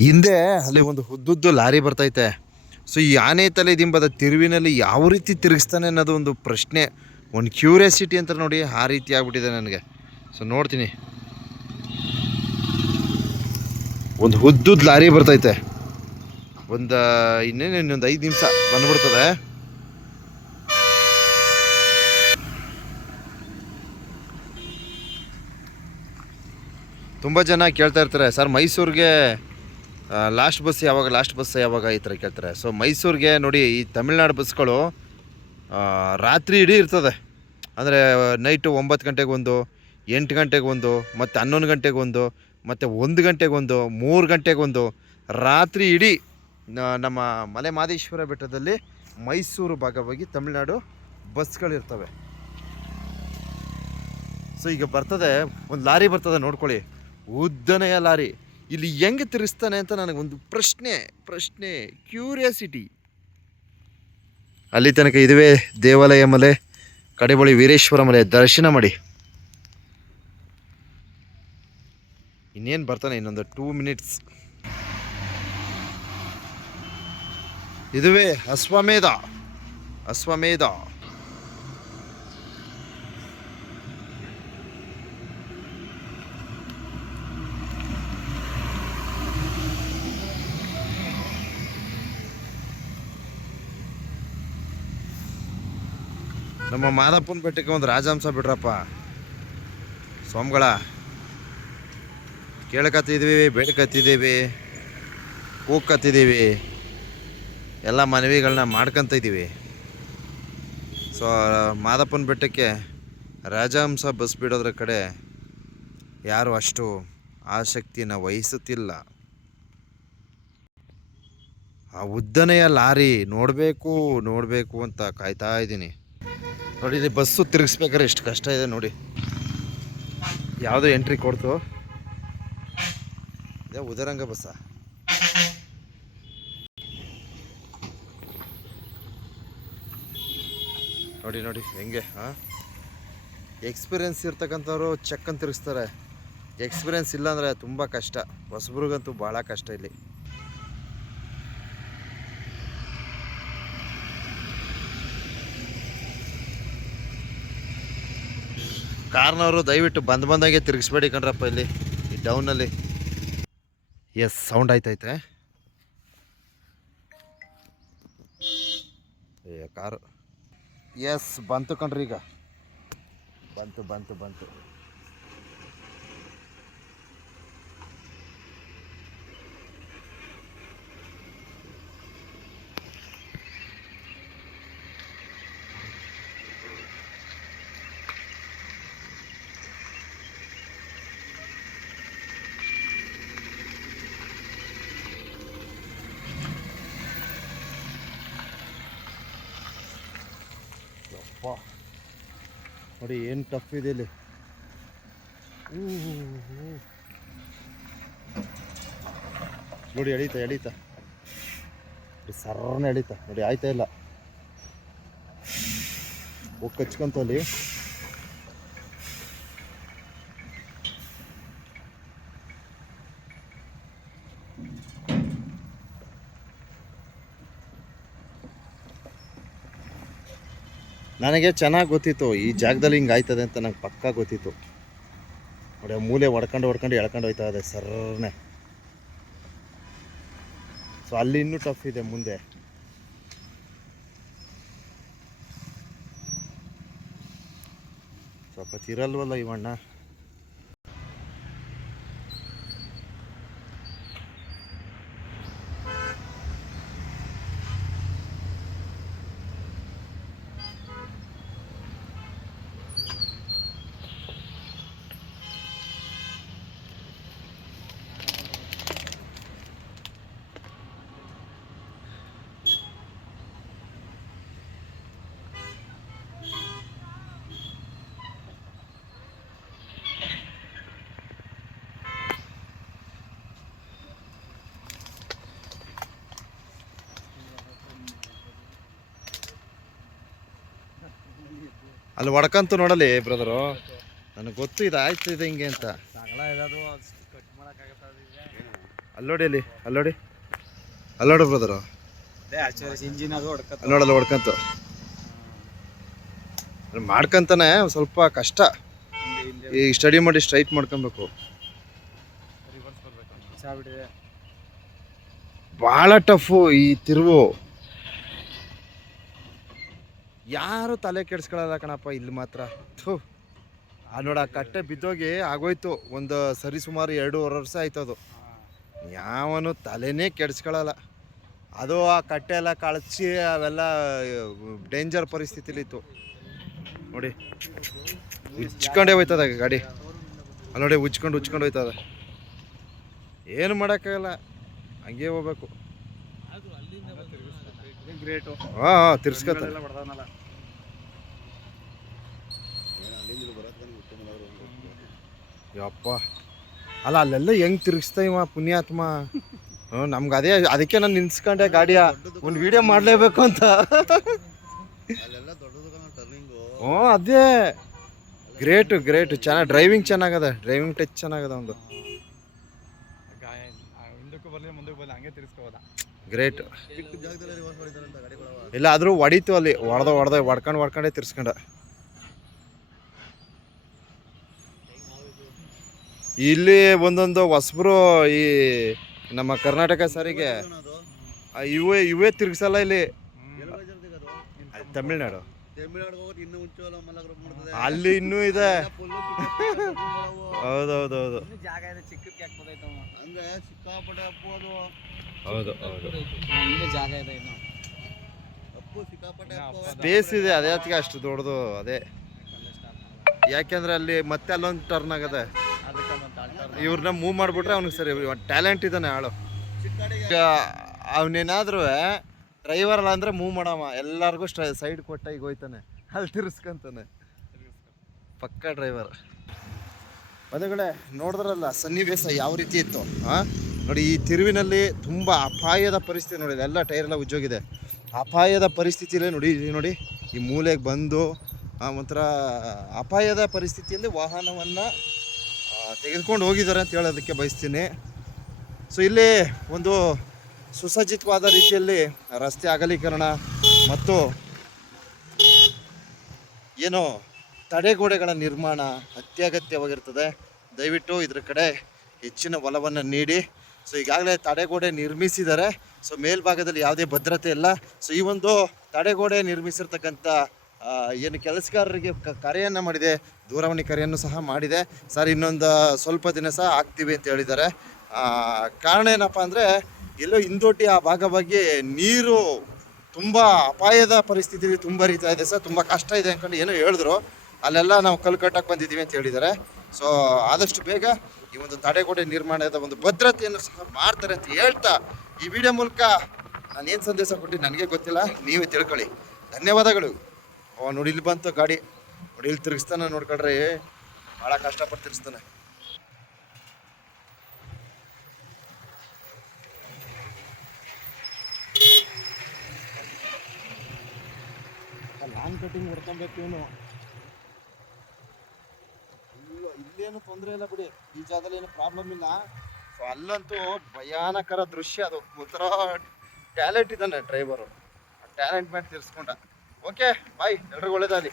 ಹಿಂದೆ ಅಲ್ಲಿ ಒಂದು ಉದ್ದುದ್ದು ಲಾರಿ ಬರ್ತೈತೆ. ಸೊ ಈ ಆನೆ ತಲೆ ದಿಂಬದ ತಿರುವಿನಲ್ಲಿ ಯಾವ ರೀತಿ ತಿರುಗಿಸ್ತಾನೆ ಅನ್ನೋದು ಒಂದು ಪ್ರಶ್ನೆ. ಒಂದು ಕ್ಯೂರಿಯಾಸಿಟಿ ಅಂತ ನೋಡಿ ಆ ರೀತಿ ಆಗ್ಬಿಟ್ಟಿದೆ ನನಗೆ. ಸೊ ನೋಡ್ತೀನಿ. ಒಂದು ಉದ್ದುದ್ದು ಲಾರಿ ಬರ್ತೈತೆ. ಒಂದು, ಇನ್ನೇನು, ಇನ್ನೊಂದು ಐದು ನಿಮಿಷ ಬಂದ್ಬಿಡ್ತದೆ. ತುಂಬ ಜನ ಕೇಳ್ತಾ ಇರ್ತಾರೆ, ಸರ್ ಮೈಸೂರಿಗೆ ಲಾಸ್ಟ್ ಬಸ್ ಯಾವಾಗ ಲಾಸ್ಟ್ ಬಸ್ ಯಾವಾಗ ಈ ಥರ ಕೇಳ್ತಾರೆ. ಸೊ ಮೈಸೂರಿಗೆ ನೋಡಿ, ಈ ತಮಿಳ್ನಾಡು ಬಸ್ಗಳು ರಾತ್ರಿ ಇಡೀ ಇರ್ತದೆ. ಅಂದರೆ ನೈಟು ಒಂಬತ್ತು ಗಂಟೆಗೆ ಒಂದು, ಎಂಟು ಗಂಟೆಗೆ ಒಂದು, ಮತ್ತು ಹನ್ನೊಂದು ಗಂಟೆಗೆ ಒಂದು, ಮತ್ತು ಒಂದು ಗಂಟೆಗೆ ಒಂದು, ಮೂರು ಗಂಟೆಗೆ ಒಂದು, ರಾತ್ರಿ ಇಡೀ ನಮ್ಮ ಮಲೆ ಮಾದೇಶ್ವರ ಬೆಟ್ಟದಲ್ಲಿ ಮೈಸೂರು ಭಾಗವಾಗಿ ತಮಿಳ್ನಾಡು ಬಸ್ಗಳಿರ್ತವೆ ಸೊ ಈಗ ಬರ್ತದೆ, ಒಂದು ಲಾರಿ ಬರ್ತದೆ ನೋಡ್ಕೊಳ್ಳಿ. ಉದ್ದನೆಯ ಲಾರಿ. ಇಲ್ಲಿ ಹೆಂಗೆ ತಿರುಸ್ತಾನೆ ಅಂತ ನನಗೊಂದು ಪ್ರಶ್ನೆ ಪ್ರಶ್ನೆ ಕ್ಯೂರಿಯಾಸಿಟಿ ಅಲ್ಲಿ ತನಕ ಇದುವೇ ದೇವಾಲಯ ಮಲೆ, ಕಡೆಬಳಿ ವೀರೇಶ್ವರ ಮಲೆ ದರ್ಶನ ಮಾಡಿ. ಇನ್ನೇನು ಬರ್ತಾನೆ ಇನ್ನೊಂದು ಟೂ ಮಿನಿಟ್ಸ್ ಇದುವೇ ಅಶ್ವಮೇಧ ಅಶ್ವಮೇಧ. ನಮ್ಮ ಮಾದಪ್ಪನ ಬೆಟ್ಟಕ್ಕೆ ಒಂದು ರಾಜಹಂಸ ಬಿಡ್ರಪ್ಪ. ಸೋಮಗಳ ಕೇಳ್ಕತ್ತಿದ್ದೀವಿ, ಬೇಡ್ಕತ್ತಿದ್ದೀವಿ ಕೂಕತ್ತಿದ್ದೀವಿ ಎಲ್ಲ ಮನವಿಗಳನ್ನ ಮಾಡ್ಕೊತ ಇದ್ದೀವಿ. ಸೊ, ಮಾದಪ್ಪನ ಬೆಟ್ಟಕ್ಕೆ ರಾಜಹಂಸ ಬಸ್ ಬಿಡೋದ್ರ ಕಡೆ ಯಾರು ಅಷ್ಟು ಆಸಕ್ತಿನ ವಹಿಸುತ್ತಿಲ್ಲ. ಆ ಉದ್ದನೆಯ ಲಾರಿ ನೋಡಬೇಕು ನೋಡಬೇಕು ಅಂತ ಕಾಯ್ತಾ ಇದ್ದೀನಿ. ನೋಡಿ, ಇಲ್ಲಿ ಬಸ್ಸು ತಿರುಗಿಸ್ಬೇಕಾದ್ರೆ ಎಷ್ಟು ಕಷ್ಟ ಇದೆ ನೋಡಿ. ಯಾವುದೋ ಎಂಟ್ರಿ ಕೊಡ್ತು. ಇದೇ ಉದರಂಗ ಬಸ್ಸ. ನೋಡಿ ನೋಡಿ, ಹೆಂಗೆ ಹಾಂ ಎಕ್ಸ್ಪೀರಿಯನ್ಸ್ ಇರ್ತಕ್ಕಂಥವ್ರು ಚೆಕ್ಕನ್ನು ತಿರುಗಿಸ್ತಾರೆ. ಎಕ್ಸ್ಪೀರಿಯನ್ಸ್ ಇಲ್ಲಾಂದರೆ ತುಂಬ ಕಷ್ಟ. ಹೊಸಬ್ರಿಗಂತೂ ಭಾಳ ಕಷ್ಟ ಇಲ್ಲಿ. ಕಾರ್ನವರು ದಯವಿಟ್ಟು ಬಂದ್ ಬಂದಾಗೆ ತಿರುಗಿಸ್ಬೇಡಿ ಕಣ್ರಪ್ಪ ಇಲ್ಲಿ, ಈ ಡೌನಲ್ಲಿ ಎಸ್ ಸೌಂಡ್ ಆಯ್ತೈತೆ. ಕಾರು. ಎಸ್ ಬಂತು ಕಣ್ರಿ ಈಗ ಬಂತು ಬಂತು ಬಂತು. ಯಪ್ಪ ನೋಡಿ, ಏನು ಟಫ್ ಇದೆ ಇಲ್ಲಿ. ನೋಡಿ, ಎಳೀತಾ ಎಳೀತಾ. ಸರ್ನ ಎಳೀತಾ. ನೋಡಿ, ಆಯ್ತಾ ಇಲ್ಲ. ಹೋಗಿ ಕಚ್ಕೊಂತ ಅಲ್ಲಿ. ನನಗೆ ಚೆನ್ನಾಗಿ ಗೊತ್ತಿತ್ತು, ಈ ಜಾಗದಲ್ಲಿ ಹಿಂಗೆ ಆಯ್ತದೆ ಅಂತ ನಂಗೆ ಪಕ್ಕಾ ಗೊತ್ತಿತ್ತು. ನೋಡಿ ಮೂಲೆ ಹೊಡ್ಕೊಂಡು ಹೊಡ್ಕೊಂಡು ಎಳ್ಕೊಂಡು ಹೋಯ್ತಾ ಇದೆ ಸರ್ರನೆ ಸೊ ಅಲ್ಲಿ ಇನ್ನೂ ಟಫ್ ಇದೆ ಮುಂದೆ. ಸ್ವಲ್ಪ ತಿರಲ್ವಲ್ಲ ಇವಣ್ಣ ಅಲ್ಲಿ ಒಡ್ಕಂತು ನೋಡಲಿ ಬ್ರದರು. ನನಗೆ ಗೊತ್ತು ಇದು ಆಯ್ತು ಇದು ಹಿಂಗೆ ಅಂತ. ಅಲ್ಲೋಡಿ ಅಲ್ಲಿ ಅಲ್ಲೋಡಿ ಅಲ್ಲೋಡು ಬ್ರದರು. ಇಂಜಿನ್ ಅದು ಹೊಡ್ಕತ್ತ ಅಲ್ಲೋಡಲ್ಲ ಹೊಡ್ಕಂತ ಮಾಡ್ಕಂತಾನೆ ಸ್ವಲ್ಪ ಕಷ್ಟ. ಈ ಸ್ಟಡಿ ಮಾಡಿ ಸ್ಟ್ರೈಟ್ ಮಾಡ್ಕೊಬೇಕು. ಭಾಳ ಟಫು ಈ ತಿರುವು. ಯಾರು ತಲೆ ಕೆಡಿಸ್ಕೊಳ್ಳಲ್ಲ ಕಣಪ್ಪ ಇಲ್ಲಿ ಮಾತ್ರ. ಥೂ. ಆ ನೋಡ ಆ ಕಟ್ಟೆ ಬಿದ್ದೋಗಿ ಆಗೋಯ್ತು. ಒಂದು ಸರಿ ಸುಮಾರು ಎರಡೂವರೆ ವರ್ಷ ಆಯ್ತು ಅದು. ಯಾವನು ತಲೆನೇ ಕೆಡಿಸ್ಕೊಳ್ಳಲ್ಲ. ಅದು ಆ ಕಟ್ಟೆ ಎಲ್ಲ ಕಳಚಿ ಅವೆಲ್ಲ ಡೇಂಜರ್ ಪರಿಸ್ಥಿತಿಲಿತ್ತು. ನೋಡಿ. ಉಚ್ಕೊಂಡೇ ಹೋಯ್ತದ ಗಾಡಿ. ಅಲ್ಲಿ ನೋಡಿ ಉಚ್ಕೊಂಡು ಉಚ್ಕೊಂಡು ಹೋಯ್ತದ. ಏನು ಮಾಡೋಕ್ಕಾಗಲ್ಲ. ಹಂಗೆ ಹೋಗ್ಬೇಕು. ಹಾಂ ಹಾಂ ತಿರ್ಸ್ಕೊತಾರೆ. ಯಪ್ಪ. ಅಲ್ಲ ಅಲ್ಲೆಲ್ಲ ಹೆಂಗ್ ತಿರುಗಿಸ್ತಾ ಇವ ಪುಣ್ಯಾತ್ಮ? ಹ್ಞೂ ನಮ್ಗೆ ಅದೇ ಅದಕ್ಕೆ ನಾನು ನಿಲ್ಸ್ಕೊಂಡೆ ಗಾಡಿಯ. ಒಂದು ವಿಡಿಯೋ ಮಾಡಲೇಬೇಕು ಅಂತ. ಹ್ಞೂ ಅದೇ. ಗ್ರೇಟ್ ಗ್ರೇಟ್ ಚೆನ್ನಾಗಿ ಡ್ರೈವಿಂಗ್ ಚೆನ್ನಾಗದ. ಡ್ರೈವಿಂಗ್ ಟಚ್ ಚೆನ್ನಾಗದ ಒಂದು. ಗ್ರೇಟ್ ಇಲ್ಲ ಆದ್ರೂ ಹೊಡಿತು ಅಲ್ಲಿ. ಹೊಡೆದ ಹೊಡೆದ ಹೊಡ್ಕೊಂಡು ಹೊಡ್ಕೊಂಡೇ ತಿರ್ಸ್ಕೊಂಡ. ಇಲ್ಲಿ ಒಂದೊಂದು ಹೊಸಬ್ರು ಈ ನಮ್ಮ ಕರ್ನಾಟಕ ಸಾರಿಗೆ. ಆ, ಇವೇ ಇವೇ ತಿರ್ಗಿಸಲ್ಲ ಇಲ್ಲಿ. ತಮಿಳ್ನಾಡು. ಅಲ್ಲಿ ಇನ್ನೂ ಇದೆ. ಹೌದೌದೌದು. ಜಾಗ ಇದೆ ಚಿಕ್ಕದಕ್ಕೆ ಹಾಕ್ಬೋದಾಯ್ತು ಹೌದು ಹೌದು. ಇಲ್ಲೇ ಜಾಗ ಇದೆ ಇನ್ನು. ಸ್ಪೇಸ್ ಇದೆ ಅದೇ ಅದಕ್ಕೆ ಅಷ್ಟು ದೊಡ್ಡದು ಅದೇ. ಯಾಕೆಂದ್ರೆ ಅಲ್ಲಿ ಮತ್ತೆ ಅಲ್ಲೊಂದು ಟರ್ನ್ ಆಗದೆ. ಇವ್ರನ್ನ ಮೂವ್ ಮಾಡಿಬಿಟ್ರೆ ಅವ್ನಿಗೆ ಸರಿ ಟ್ಯಾಲೆಂಟ್ ಇದ್ದಾನೆ ಆಳು. ಈಗ ಅವನೇನಾದ್ರೂ ಡ್ರೈವರ್ ಅಲ್ಲ ಅಂದ್ರೆ ಮೂವ್ ಮಾಡಮ್ಮ. ಎಲ್ಲರಿಗೂ ಸೈಡ್ ಕೊಟ್ಟ ಈಗ ಹೋಯ್ತಾನೆ. ಅಲ್ಲಿ ತಿರ್ಸ್ಕೊಂತಾನೆ. ಪಕ್ಕ ಡ್ರೈವರ್ ಅದುಗಳೇ ನೋಡಿದ್ರಲ್ಲ ಸನ್ನಿವೇಶ ಯಾವ ರೀತಿ ಇತ್ತು ನೋಡಿ ಈ ತಿರುವಿನಲ್ಲಿ ತುಂಬ ಅಪಾಯದ ಪರಿಸ್ಥಿತಿ ನೋಡಿ ಎಲ್ಲ ಟೈರ್ ಎಲ್ಲ ಉಜ್ಜೋಗಿದೆ. ಅಪಾಯದ ಪರಿಸ್ಥಿತಿಯಲ್ಲೇ ನೋಡಿ ನೋಡಿ ಈ ಮೂಲೆಗೆ ಬಂದು ಆ, ಒಂಥರ ಅಪಾಯದ ಪರಿಸ್ಥಿತಿಯಲ್ಲಿ ವಾಹನವನ್ನು ತೆಗೆದುಕೊಂಡು ಹೋಗಿದ್ದಾರೆ ಅಂತ ಹೇಳೋದಕ್ಕೆ ಬಯಸ್ತೀನಿ. ಸೊ ಇಲ್ಲಿ ಒಂದು ಸುಸಜ್ಜಿತವಾದ ರೀತಿಯಲ್ಲಿ ರಸ್ತೆ ಅಗಲೀಕರಣ ಮತ್ತು ಏನು ತಡೆಗೋಡೆಗಳ ನಿರ್ಮಾಣ ಅತ್ಯಗತ್ಯವಾಗಿರ್ತದೆ. ದಯವಿಟ್ಟು ಇದ್ರ ಕಡೆ ಹೆಚ್ಚಿನ ಒಲವನ್ನು ನೀಡಿ. ಸೊ ಈಗಾಗಲೇ ತಡೆಗೋಡೆ ನಿರ್ಮಿಸಿದ್ದಾರೆ. ಸೊ ಮೇಲ್ಭಾಗದಲ್ಲಿ ಯಾವುದೇ ಭದ್ರತೆ ಇಲ್ಲ. ಸೊ ಈ ಒಂದು ತಡೆಗೋಡೆ ನಿರ್ಮಿಸಿರ್ತಕ್ಕಂಥ ಏನು ಕೆಲಸಗಾರರಿಗೆ ಕರೆಯನ್ನು ಮಾಡಿದೆ, ದೂರವಾಣಿ ಕರೆಯನ್ನು ಸಹ ಮಾಡಿದೆ. ಸರ್, ಇನ್ನೊಂದು ಸ್ವಲ್ಪ ದಿನ ಸಹ ಆಗ್ತೀವಿ ಅಂತ ಹೇಳಿದ್ದಾರೆ. ಕಾರಣ ಏನಪ್ಪ ಅಂದರೆ, ಎಲ್ಲೋ ಹಿಂದೋಟಿ ಆ ಭಾಗವಾಗಿ ನೀರು ತುಂಬ ಅಪಾಯದ ಪರಿಸ್ಥಿತಿ ತುಂಬ ಹರಿತಾ ಇದೆ ಸರ್. ತುಂಬ ಕಷ್ಟ ಇದೆ ಅಂದ್ಕೊಂಡು ಏನೋ ಹೇಳಿದ್ರು. ಅಲ್ಲೆಲ್ಲ ನಾವು ಕಲ್ಲು ಕಟ್ಟಕ್ಕೆ ಬಂದಿದ್ದೀವಿ ಅಂತ ಹೇಳಿದ್ದಾರೆ. ಸೊ ಆದಷ್ಟು ಬೇಗ ಈ ಒಂದು ತಡೆಗೋಡೆ ನಿರ್ಮಾಣದ ಒಂದು ಭದ್ರತೆಯನ್ನು ಸಹ ಮಾಡ್ತಾರೆ ಅಂತ ಹೇಳ್ತಾ ಈ ವಿಡಿಯೋ ಮೂಲಕ ನಾನು ಏನು ಸಂದೇಶ ಕೊಟ್ಟು ನನಗೆ ಗೊತ್ತಿಲ್ಲ. ನೀವೇ ತಿಳ್ಕೊಳ್ಳಿ. ಧನ್ಯವಾದಗಳು. ಓ ನೋಡಿ ಇಲ್ಲಿ ಬಂತು ಗಾಡಿ. ನೋಡಿ ಇಲ್ಲಿ ತಿರುಗಿಸ್ತಾನೆ ನೋಡ್ಕೊಳ್ರಿ ಭಾಳ ಕಷ್ಟಪಟ್ಟು ತಿರ್ಗಿಸ್ತಾನೆ. ಲಾಂಗ್ ಕಟಿಂಗ್ ಹೊಡ್ಕೊಬೇಕು ಇವನು. ಇಲ್ಲೇನು ತೊಂದರೆ ಇಲ್ಲ ಬಿಡಿ. ಈ ಜಾಗದಲ್ಲಿ ಏನು ಪ್ರಾಬ್ಲಮ್ ಇಲ್ಲ. ಸೊ ಅಲ್ಲಂತೂ ಭಯಾನಕರ ದೃಶ್ಯ ಅದು. ಒಂಥರ ಟ್ಯಾಲೆಂಟ್ ಇದ್ದಾನೆ ಡ್ರೈವರು ಟ್ಯಾಲೆಂಟ್ ಮೇಲೆ ತಿರ್ಸ್ಕೊಂಡ. ಓಕೆ ಬಾಯ್ ಎಲ್ರಿಗೂ ಒಳ್ಳೇದಾಗಲಿ.